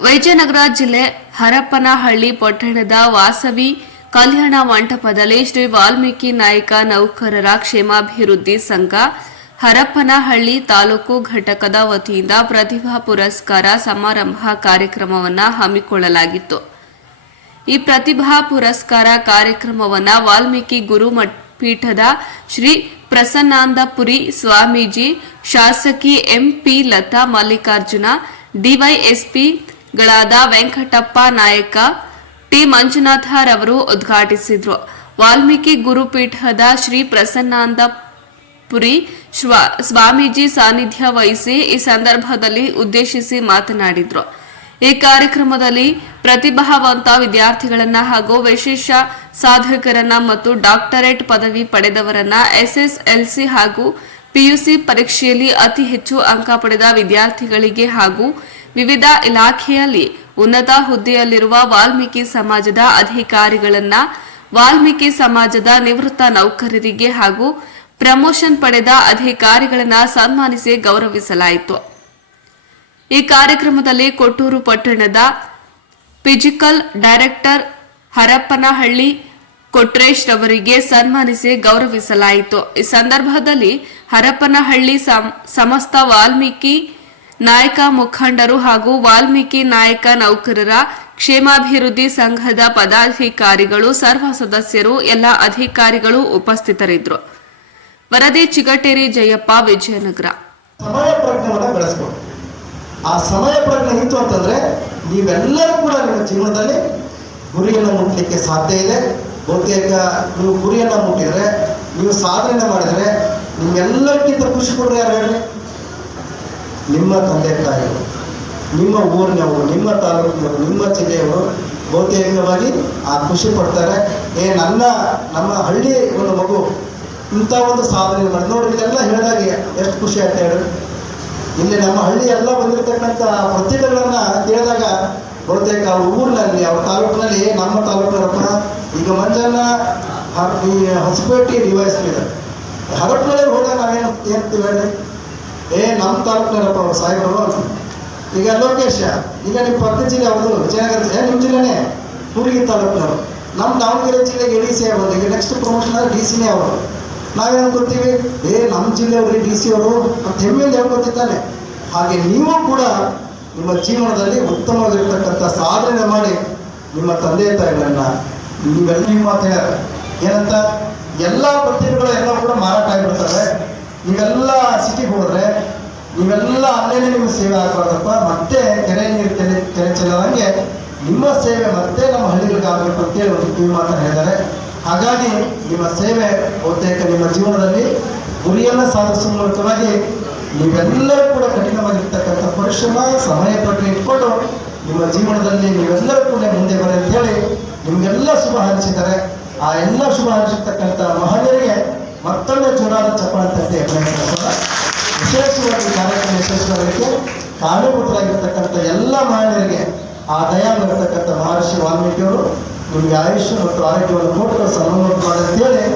ವಿಜಯನಗರ ಜಿಲ್ಲೆ ಹರಪನಹಳ್ಳಿ ಪಟ್ಟಣದ ವಾಸವಿ ಕಲ್ಯಾಣ ಮಂಟಪದಲ್ಲಿ ಶ್ರೀ ವಾಲ್ಮೀಕಿ ನಾಯಕ ನೌಕರರ ಕ್ಷೇಮಾಭಿವೃದ್ಧಿ ಸಂಘ ಹರಪನಹಳ್ಳಿ ತಾಲೂಕು ಘಟಕದ ವತಿಯಿಂದ ಪ್ರತಿಭಾ ಪುರಸ್ಕಾರ ಸಮಾರಂಭ ಕಾರ್ಯಕ್ರಮವನ್ನು ಹಮ್ಮಿಕೊಳ್ಳಲಾಗಿತ್ತು. ಈ ಪ್ರತಿಭಾ ಪುರಸ್ಕಾರ ಕಾರ್ಯಕ್ರಮವನ್ನು ವಾಲ್ಮೀಕಿ ಗುರುಪೀಠದ ಶ್ರೀ ಪ್ರಸನ್ನಾನಂದಪುರಿ ಸ್ವಾಮೀಜಿ, ಶಾಸಕಿ ಎಂಪಿ ಲತಾ ಮಲ್ಲಿಕಾರ್ಜುನ, ಡಿವೈಎಸ್ಪಿಗಳಾದ ವೆಂಕಟಪ್ಪ ನಾಯಕ, ಟಿ ಮಂಜುನಾಥ ರವರು ಉದ್ಘಾಟಿಸಿದರು. ವಾಲ್ಮೀಕಿ ಗುರುಪೀಠದ ಶ್ರೀ ಪ್ರಸನ್ನಾನಂದಪುರಿ ಸ್ವಾಮೀಜಿ ಸಾನ್ನಿಧ್ಯ ವಹಿಸಿ ಈ ಸಂದರ್ಭದಲ್ಲಿ ಉದ್ದೇಶಿಸಿ ಮಾತನಾಡಿದರು. ಈ ಕಾರ್ಯಕ್ರಮದಲ್ಲಿ ಪ್ರತಿಭಾವಂತ ವಿದ್ಯಾರ್ಥಿಗಳನ್ನ ಹಾಗೂ ವಿಶೇಷ ಸಾಧಕರನ್ನ ಮತ್ತು ಡಾಕ್ಟರೇಟ್ ಪದವಿ ಪಡೆದವರನ್ನ, ಎಸ್ಎಸ್ಎಲ್ಸಿ ಹಾಗೂ ಪಿಯುಸಿ ಪರೀಕ್ಷೆಯಲ್ಲಿ ಅತಿ ಹೆಚ್ಚು ಅಂಕ ಪಡೆದ ವಿದ್ಯಾರ್ಥಿಗಳಿಗೆ ಹಾಗೂ ವಿವಿಧ ಇಲಾಖೆಯಲ್ಲಿ ಉನ್ನತ ಹುದ್ದೆಯಲ್ಲಿರುವ ವಾಲ್ಮೀಕಿ ಸಮಾಜದ ಅಧಿಕಾರಿಗಳನ್ನ, ವಾಲ್ಮೀಕಿ ಸಮಾಜದ ನಿವೃತ್ತ ನೌಕರರಿಗೆ ಹಾಗೂ ಪ್ರಮೋಷನ್ ಪಡೆದ ಅಧಿಕಾರಿಗಳನ್ನ ಸನ್ಮಾನಿಸಿ ಗೌರವಿಸಲಾಯಿತು. ಈ ಕಾರ್ಯಕ್ರಮದಲ್ಲಿ ಕೊಟ್ಟೂರು ಪಟ್ಟಣದ ಫಿಜಿಕಲ್ ಡೈರೆಕ್ಟರ್ ಹರಪನಹಳ್ಳಿ ಕೊಟ್ರೇಶ್ ರವರಿಗೆ ಸನ್ಮಾನಿಸಿ ಗೌರವಿಸಲಾಯಿತು. ಈ ಸಂದರ್ಭದಲ್ಲಿ ಹರಪನಹಳ್ಳಿ ಸಮಸ್ತ ವಾಲ್ಮೀಕಿ ನಾಯಕ ಮುಖಂಡರು ಹಾಗೂ ವಾಲ್ಮೀಕಿ ನಾಯಕ ನೌಕರರ ಕ್ಷೇಮಾಭಿವೃದ್ಧಿ ಸಂಘದ ಪದಾಧಿಕಾರಿಗಳು, ಸರ್ವ ಸದಸ್ಯರು, ಎಲ್ಲ ಅಧಿಕಾರಿಗಳು ಉಪಸ್ಥಿತರಿದ್ದರು. ವರದಿ ಚಿಗಟೇರಿ ಜಯಪ್ಪ, ವಿಜಯನಗರ. ಸಮಯ ಪ್ರಜ್ಞೆಯನ್ನು ಬೆಳೆಸ್ಬೇಕು. ಆ ಸಮಯ ಪ್ರಜ್ಞೆ ಇತ್ತು ಅಂತಂದ್ರೆ ನೀವೆಲ್ಲರೂ ಕೂಡ ನಿಮ್ಮ ಜೀವನದಲ್ಲಿ ಗುರಿಯನ್ನು ಮುಟ್ಟಲಿಕ್ಕೆ ಸಾಧ್ಯ ಇದೆ. ಬಹುತೇಕ ನೀವು ಗುರಿಯನ್ನು ಮುಟ್ಟಿದ್ರೆ, ನೀವು ಸಾಧನೆ ಮಾಡಿದರೆ, ನಿಮ್ಗೆಲ್ಲರಿಗಿಂತ ಖುಷಿ ಕೊಡ್ರೆ ಯಾರು ಹೇಳ್ರಿ? ನಿಮ್ಮ ತಂದೆ ತಾಯಿಗಳು, ನಿಮ್ಮ ಊರಿನವರು, ನಿಮ್ಮ ತಾಲೂಕಿನವರು, ನಿಮ್ಮ ಜಿಲ್ಲೆಯವರು ಬಹುತೇಕವಾಗಿ ಆ ಖುಷಿ ಪಡ್ತಾರೆ. ನಮ್ಮ ಹಳ್ಳಿ ಒಂದು ಮಗು ಇಂಥ ಒಂದು ಸಾಧನೆ ಮಾಡಿ ನೋಡಿ, ಇಲ್ಲೆಲ್ಲ ಹೇಳಿದಾಗ ಎಷ್ಟು ಖುಷಿ ಆಗ್ತಾ ಹೇಳಿ. ಇಲ್ಲಿ ನಮ್ಮ ಹಳ್ಳಿ ಎಲ್ಲ ಬಂದಿರತಕ್ಕಂಥ ಪ್ರತಿಭೆಗಳನ್ನು ಕೇಳಿದಾಗ ಬಹುತೇಕ ಅವ್ರ ಊರಿನಲ್ಲಿ, ಅವ್ರ ತಾಲೂಕಿನಲ್ಲಿ, ನಮ್ಮ ತಾಲೂಕಿನವರಪ್ಪ ಈಗ ಮಂಜಾನ ಈ ಹೊಸಪೇಟೆ ಡಿವೈಸ್ ಇದೆ, ಹರಪನಹಳ್ಳಿ ಹೋದಾಗ ನಾವೇನು ಏನಂತೀವಿ ಹೇಳಿ? ನಮ್ಮ ತಾಲೂಕಿನವರಪ್ಪ ಅವ್ರು ಸಾಹೇಬರು. ಈಗ ಲೋಕೇಶ, ಈಗ ನಿಮ್ಮ ಪಕ್ಕದ ಜಿಲ್ಲೆ ಅವ್ರದ್ದು ವಿಜಯನಗರ, ನಿಮ್ಮ ಜಿಲ್ಲೆನೇ ಕೂಡ್ಲಿಗಿ ತಾಲೂಕಿನವರು. ನಮ್ಮ ದಾವಣಗೆರೆ ಜಿಲ್ಲೆಗೆ ಡಿ ಸಿ ಅವರು, ಈಗ ನೆಕ್ಸ್ಟ್ ಪ್ರಮೋಷನ್ ಆದರೆ ಡಿ ಸಿನೇ ಅವರು. ನಾವೇನು ಗೊತ್ತೀವಿ? ನಮ್ಮ ಜಿಲ್ಲೆಯವ್ರಿಗೆ ಡಿ ಸಿ ಅವರು ಅಂತ ಹೆಮ್ಮೆಯಿಂದ ಹೇಳ್ಕೊತಿದ್ದಾನೆ. ಹಾಗೆ ನೀವು ಕೂಡ ನಿಮ್ಮ ಜೀವನದಲ್ಲಿ ಉತ್ತಮವಾಗಿರ್ತಕ್ಕಂಥ ಸಾಧನೆ ಮಾಡಿ ನಿಮ್ಮ ತಂದೆ ತಾಯಿಗಳನ್ನು ನೀವೆಲ್ಲ ನಿಮ್ಮ ಅಂತ ಹೇಳ್ಯಾರ ಏನಂತ, ಎಲ್ಲ ಪ್ರತಿಭೆಗಳು ಎಲ್ಲ ಕೂಡ ಮಾರಾಟ ಆಗಿಬಿಡ್ತವೆ. ನೀವೆಲ್ಲ ಸಿಟಿಗೆ ಹೋದ್ರೆ ನೀವೆಲ್ಲ ಅಲ್ಲೇನೆ ನಿಮ್ಮ ಸೇವೆ ಆಗಬಾರ್ದಪ್ಪ. ಮತ್ತೆ ಕೆರೆ ನೀರು ಕೆರೆ ಚೆಲ್ಲದಂಗೆ ನಿಮ್ಮ ಸೇವೆ ಮತ್ತೆ ನಮ್ಮ ಹಳ್ಳಿಗಳಿಗೆ ಆಗಬೇಕು ಅಂತೇಳಿ ಒಂದು ಕಿವಿ ಮಾತನ್ನು ಹೇಳಿದ್ದಾರೆ. ಹಾಗಾಗಿ ನಿಮ್ಮ ಸೇವೆ ಬಹುತೇಕ ನಿಮ್ಮ ಜೀವನದಲ್ಲಿ ಗುರಿಯನ್ನು ಸಾಧಿಸುವ ಮೂಲಕವಾಗಿ ನೀವೆಲ್ಲರೂ ಕೂಡ ಕಠಿಣವಾಗಿರ್ತಕ್ಕಂಥ ಪರಿಶ್ರಮ, ಸಮಯ ಪ್ರಜ್ಞೆ ಇಟ್ಕೊಂಡು ನಿಮ್ಮ ಜೀವನದಲ್ಲಿ ನೀವೆಲ್ಲರೂ ಕೂಡ ಮುಂದೆ ಬರ ಅಂತ ಹೇಳಿ ನಿಮಗೆಲ್ಲ ಶುಭ ಹಾರೈಸಿದ್ದಾರೆ. ಆ ಎಲ್ಲ ಶುಭ ಹಾರೈಸಿರ್ತಕ್ಕಂಥ ಮಹನೀಯರಿಗೆ ಮತ್ತೊಮ್ಮೆ ಜೋರಾದ ಚಪ್ಪಾಳೆ ತಟ್ಟೆ ವಿಶೇಷವಾಗಿ ಕಾರ್ಯಕ್ರಮ ಯಶಸ್ವಿಯಾಗಲಿಕ್ಕೆ ಕಾರಣೀಭೂತರಾಗಿರ್ತಕ್ಕಂಥ ಎಲ್ಲ ಮಹನೀಯರಿಗೆ ಆ ದಯಾಗಿರ್ತಕ್ಕಂಥ ಮಹರ್ಷಿ ವಾಲ್ಮೀಕಿಯವರು ನಿಮಗೆ ಆಯುಷ್ಯ ಮತ್ತು ಆರೋಗ್ಯವನ್ನು ಕೊಟ್ಟು ಸನ್ಮಾನ ಮಾಡಿ ಅಂತೇಳಿ